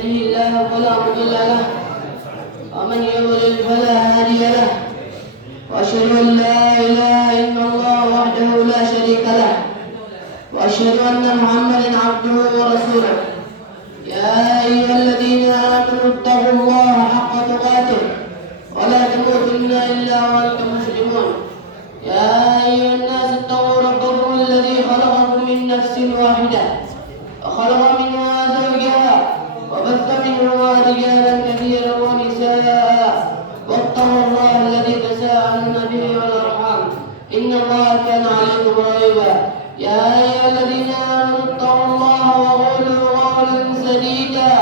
يهده الله فلا مضل له ومن يضلل فلا هادي له وأشهد أن لا إله إلا الله وحده لا شريك له وأشهد أن محمدا عبده ورسوله. يا أيها الذين آمنوا اتقوا الله حق تقاته ولا تموتن إلا وأنتم مسلمون. يا أيها الناس اتقوا ربكم الذي خلقكم من نفس واحدة وخلق منها زوجها وبث منهما رجالا كثيرا ونساء واتقوا الله الذي تساءلون به والأرحام إن الله كان عليكم رقيبا. يا أيها الذين آمنوا اتقوا الله وقولوا قولا سديدا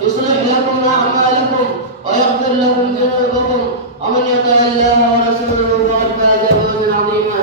يصلح لكم أعمالكم ويغفر لكم ذنوبكم ومن يطع الله ورسوله فقد فاز فوزا عظيما.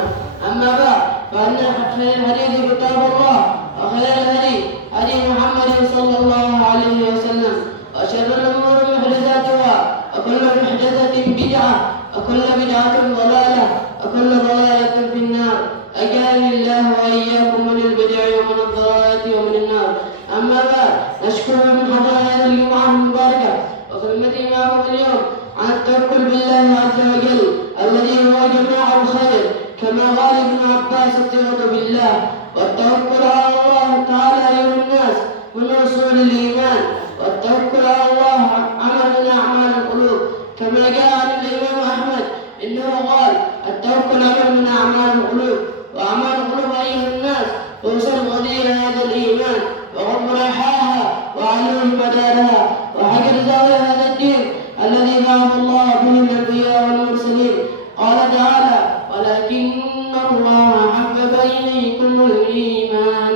أما بعد فإن خير الحديث كتاب الله وخير الهدي هدي محمد صلى الله عليه وسلم وشر الأمور محدثاتها وكل محدثة بدعة وكل بدعة ضلالة وكل ضلالة في النار. أجعلني الله وإياكم من البدع ومن الضلالة ومن النار. أما بعد نشكر من حضرات الجمعة المباركة وكلمتي معكم اليوم عن التوكل بالله عز وجل الذي هو جماع الخير كما قال ابن عباس الثقة بالله والتوكل على الله تعالى أيها الناس من أصول الإيمان. والتوكل على الله عمل من أعمال القلوب كما جاء عن الإمام أحمد إنه قال التوكل عمل من أعمال القلوب وأعمال القلوب أيها الناس توصل غدير هذا الإيمان وغم ريحاها وعلوه مدارها وحجر زاوية هذا الدين الذي بعث الله به الأنبياء والمرسلين. قال تعالى ولكن الله حبب إليكم الإيمان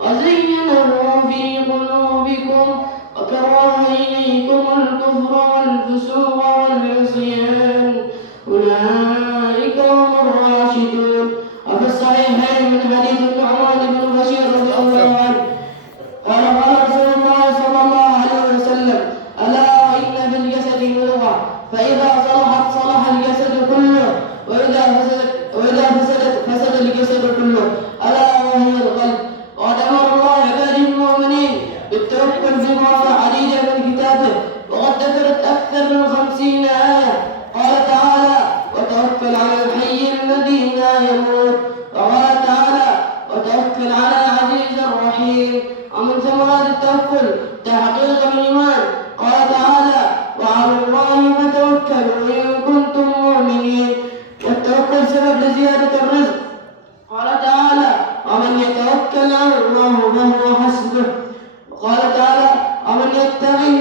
وزينه في قلوبكم وكره إليكم الكفر والفسوق والعصيان أولئك هم الراشدون. وفي الصحيحين من حديث النعمان بن بشير رضي الله عنه قال رسول الله صلى الله عليه وسلم ألا وإن في الجسد مضغة فإذا صلحت صلح الجسد كله وإذا فسد الجسد كله ألا وهي القلب. وقد أمر الله عباده المؤمنين بالتوكل في مواضع عديدة من كتابه وقد ذكرت أكثر من 50 آية. قال تعالى وتوكل على الحي الذي لا يموت. وقال تعالى وتوكل على العزيز الرحيم. ومن ثمرات التوكل تحقيق الإيمان. قال تعالى وعلى الله فتوكلوا إن كنتم مؤمنين. والتوكل سبب لزيادة الرزق. قال تعالى ومن يتوكل على الله فهو حسبه. وقال تعالى ومن يتقي